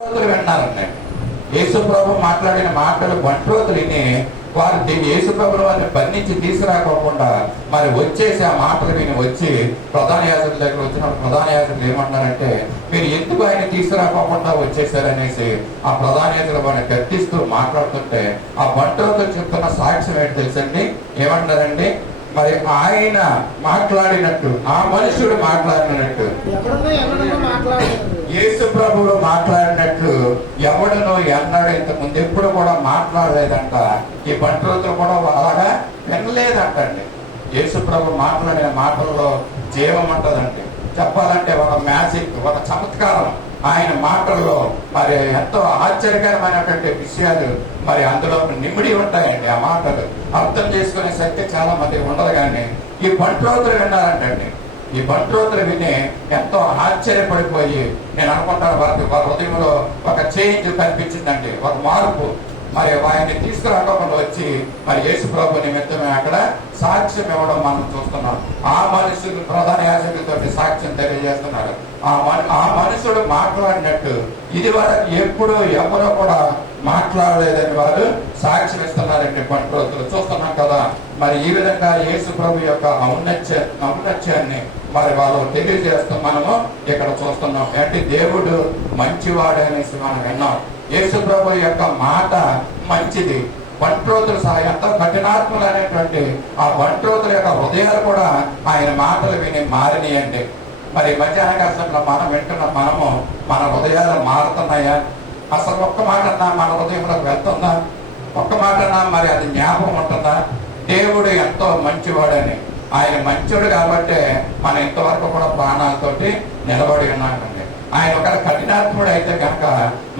విన్నారండి. యేసు ప్రభు మాట్లాడిన మాటలు బంట్రోతులు విని వారు యేసు ప్రభుల వారిని బంధించి తీసుకురాకోకుండా మరి వచ్చేసి ఆ మాటలు విని వచ్చి ప్రధాన యాజకుల దగ్గర వచ్చినప్పుడు ప్రధాన యాజకులు ఏమంటున్నారంటే, మీరు ఎందుకు ఆయన తీసుకురాకోకుండా వచ్చేసారనేసి ఆ ప్రధాన యాజకులు వారిని గద్దిస్తూ మాట్లాడుతుంటే ఆ బంట్రోతులు చెప్తున్న సాక్ష్యం ఏంటి తెలుసండి? ఏమంటారండి? మరి ఆయన మాట్లాడినట్టు, ఆ మనుషుడు మాట్లాడినట్టు, యేసు ప్రభువు మాట్లాడినట్లు ఎవడునో ఎన్నడూ ఇంత ముందు ఎప్పుడు కూడా మాట్లాడలేదంట. ఈ బంట్రోతులు కూడా అలాగా వినలేదంటండి. యేసు ప్రభు మాట్లాడిన మాటల్లో జీవం ఉంటదండి. చెప్పాలంటే ఒక మ్యాజిక్, ఒక చమత్కారం ఆయన మాటల్లో మరి ఎంతో ఆశ్చర్యకరమైనటువంటి విషయాలు మరి అందులో నిమిడి ఉంటాయండి. ఆ మాటలు అర్థం చేసుకునే శక్తి చాలా మంది ఉండదు. కానీ ఈ బంట్రోతులు విన్నారంటండి. ఈ బంట్రోతులు విని ఎంతో ఆశ్చర్యపడిపోయి, నేను అనుకుంటాను వారి హృదయంలో ఒక చేంజ్ కనిపించిందండి, ఒక మార్పు. మరి ఆయన్ని తీసుకురాకుండా వచ్చి మరి యేసు ప్రభు నిమిత్తమే అక్కడ సాక్ష్యం ఇవ్వడం మనం చూస్తున్నాం. ఆ మనుషులు ప్రధాన యాజకులతో సాక్ష్యం తెలియజేస్తున్నారు. ఆ మనుషుడు మాట్లాడినట్టు ఇది వరకు ఎప్పుడు ఎవరో కూడా మాట్లాడలేదని వారు సాక్ష్యం ఇస్తున్నారండి. బంట్రోతులు చూస్తున్నాం కదా. మరి ఈ విధంగా యేసు ప్రభు యొక్క ఔన్నత్యాన్ని మరి వాళ్ళు తెలియజేస్తూ మనము ఇక్కడ చూస్తున్నాం. అంటే దేవుడు మంచివాడు అనేసి మనం విన్నాం. యేసు ప్రభు యొక్క మాట మంచిది. బంట్రోతులు ఎంత కఠినాత్మలు అనేటువంటి ఆ బంట్రోతుల యొక్క హృదయాలు కూడా ఆయన మాటలు విని మారినాయండి. మరి మధ్యాహ్న కష్టంలో మనం వింటున్న మనము మన హృదయాలు మారుతున్నాయా? అసలు ఒక్క మాట మన హృదయంలోకి వెళ్తుందా? ఒక్క మాట మరి అది జ్ఞాపకం ఉంటుందా? దేవుడు ఎంతో మంచివాడని, ఆయన మంచోడు కాబట్టే మనం ఇంతవరకు కూడా ప్రాణాలతోటి నిలబడి ఉన్నామండి. ఆయన ఒక కఠినాత్ముడు అయితే కనుక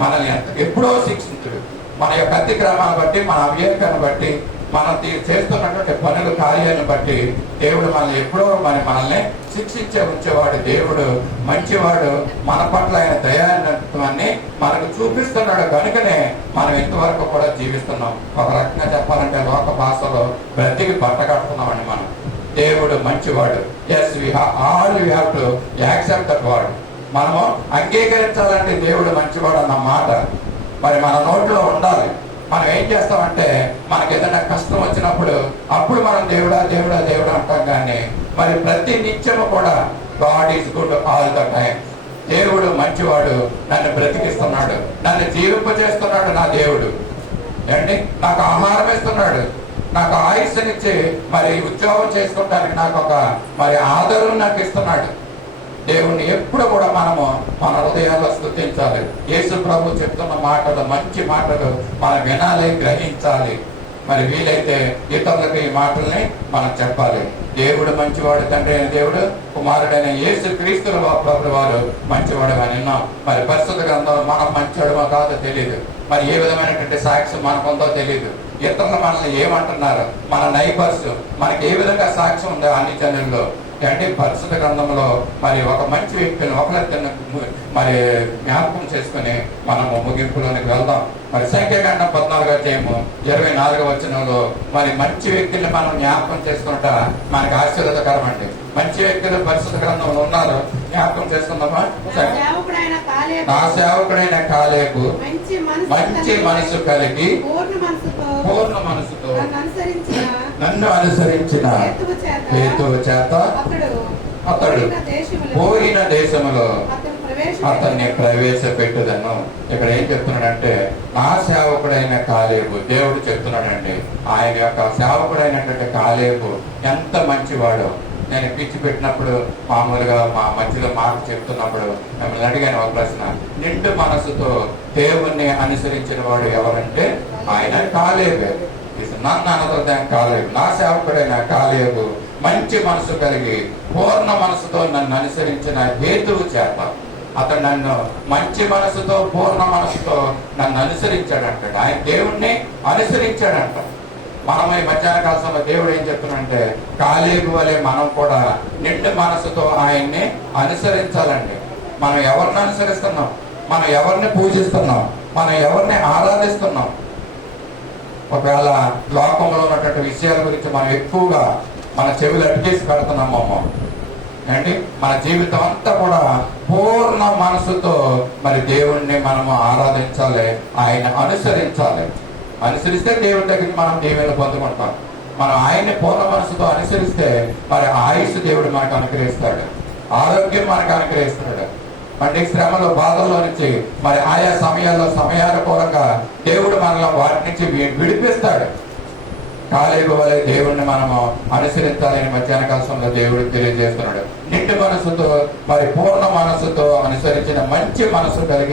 మనల్ని ఎప్పుడో శిక్షించుడు. మన యొక్క అతిక్రమాన్ని బట్టి, మన అవివేకాన్ని బట్టి, మనం చేస్తున్నటువంటి పనులు కార్యాలను బట్టి దేవుడు మనల్ని ఎప్పుడో మనల్ని శిక్షించే ఉంచేవాడు. దేవుడు మంచివాడు. మన పట్ల ఆయన దయాన్ని మనకు చూపిస్తున్నాడు. కనుకనే మనం ఇంతవరకు కూడా జీవిస్తున్నాం. ఒక రకంగా చెప్పాలంటే లోక భాషలో బ్రతికి బట్ట కట్టుకున్నామండి మనం. దేవుడు మంచివాడు. Yes we have to accept that word. మనము అంగీకరించాలంటే దేవుడు మంచివాడు అన్న మాట మరి మన నోట్లో ఉండాలి. మనం ఏం చేస్తామంటే మనకి ఏదైనా కష్టం వచ్చినప్పుడు అప్పుడు మనం దేవుడా దేవుడా దేవుడా అంటాం. కానీ మరి ప్రతి నిత్యము కూడా God is good all the time. దేవుడు మంచివాడు, నన్ను బ్రతికిస్తున్నాడు, నన్ను జీవింపజేస్తున్నాడు. నా దేవుడు ఏంటి, నాకు ఆహారం ఇస్తున్నాడు, నాకు ఆయుష్నిచ్చి మరి ఉద్యోగం చేసుకుంటానికి నాకు ఒక మరి ఆదరణ నాకు ఇస్తున్నాడు. దేవుణ్ణి ఎప్పుడు కూడా మనము మన హృదయాల్లో స్తుతించాలి. యేసు ప్రభు చెప్తున్న మాటలు మంచి మాటలు మనం వినాలి, గ్రహించాలి. మరి వీలైతే ఇతరులకు ఈ మాటల్ని మనం చెప్పాలి. దేవుడు మంచివాడు, తండ్రి అయిన దేవుడు, కుమారుడైన యేసు క్రీస్తుల ప్రభు వారు మంచివాడు అని విన్నాం. మరి పరిశుద్ధ గ్రంథం మనం మంచివాడమో కాదో తెలియదు. మరి ఏ విధమైనటువంటి సాక్ష్యం మనకుందో తెలియదు. ఇతరులు మనల్ని ఏమంటున్నారు, మన నైబర్స్ మనకి ఏ విధంగా సాక్ష్యం ఉందో అన్ని జనుల్లో అంటే పరిశుద్ధ గ్రంథంలో మరి ఒక మంచి వ్యక్తిని ఒకరిద్దరిని మరి జ్ఞాపకం చేసుకుని మనము ముగింపులోనికి వెళ్దాం. మరి సంఖ్యాకాండం 14:24 వచనంలో మరి మంచి వ్యక్తుల్ని మనం జ్ఞాపకం చేసుకుంట మనకి ఆశీర్వాదకరం అండి. మంచి వ్యక్తులు పరిశుద్ధ గ్రంథంలో ఉన్నారు, జ్ఞాపకం చేసుకుందామా? నా సేవకుడైన కాలేబు మంచి మనసు కలిగి పూర్ణ మనసుతో నన్ను అనుసరించిన హేతువు చేత అతడు పోయిన దేశంలో అతన్ని ప్రవేశపెట్టుదను. ఇక్కడ ఏం చెప్తున్నాడంటే నా సేవకుడైన కాలేబు, దేవుడు చెప్తున్నాడండి. ఆయన యొక్క సేవకుడైనటువంటి కాలేబు ఎంత మంచివాడో. నేను పిచ్చి పెట్టినప్పుడు మామూలుగా మా మధ్యలో మాట చెప్తున్నప్పుడు మిమ్మల్ని అడిగాను ఒక ప్రశ్న. నిండు మనసుతో దేవుణ్ణి అనుసరించిన వాడు ఎవరంటే ఆయన కాలేబే. నన్ను అనదం కాలేబు, నా సేవకుడైన కాలేబు మంచి మనసు కలిగి పూర్ణ మనసుతో నన్ను అనుసరించిన హేతువు చేత. అతడు నన్ను మంచి మనసుతో పూర్ణ మనసుతో నన్ను అనుసరించాడంటాడు. ఆయన దేవుణ్ణి అనుసరించాడంట. మనం ఈ మధ్యాహ్న కాలంలో దేవుడు ఏం చెప్తున్నాడంటే కాలేబు వలె మనం కూడా నిండు మనసుతో ఆయన్ని అనుసరించాలండి. మనం ఎవరిని అనుసరిస్తున్నాం, మనం ఎవరిని పూజిస్తున్నాం, మనం ఎవరిని ఆరాధిస్తున్నాం. ఒకవేళ లోకంలో ఉన్నటువంటి విషయాల గురించి మనం ఎక్కువగా మన చెవులు అడిగేసి పెడుతున్నామేమో. అండి మన జీవితం అంతా కూడా పూర్ణ మనసుతో మరి దేవుణ్ణి మనము ఆరాధించాలి, ఆయన అనుసరించాలి. అనుసరిస్తే దేవుడి దగ్గరికి మనం దీవెనలు పొందుకుంటాం. మనం ఆయన్ని పూర్ణ మనసుతో అనుసరిస్తే మరి ఆయుష్ దేవుడు మనకు అనుగ్రహిస్తాడు, ఆరోగ్యం మనకు అనుగ్రహిస్తాడు. మరి శ్రమలో బాధల్లో నుంచి మరి ఆయా సమయాల్లో సమయానుకూలంగా దేవుడు మనల్ని వాటి నుంచి విడిపిస్తాడు. కాలేబు వలె దేవుణ్ణి మనము అనుసరించాలని మధ్యాహ్న కాలంలో దేవుడు తెలియజేస్తున్నాడు. నిండు మనసుతో మరి పూర్ణ మనసుతో అనుసరించిన మంచి మనసు కలిగి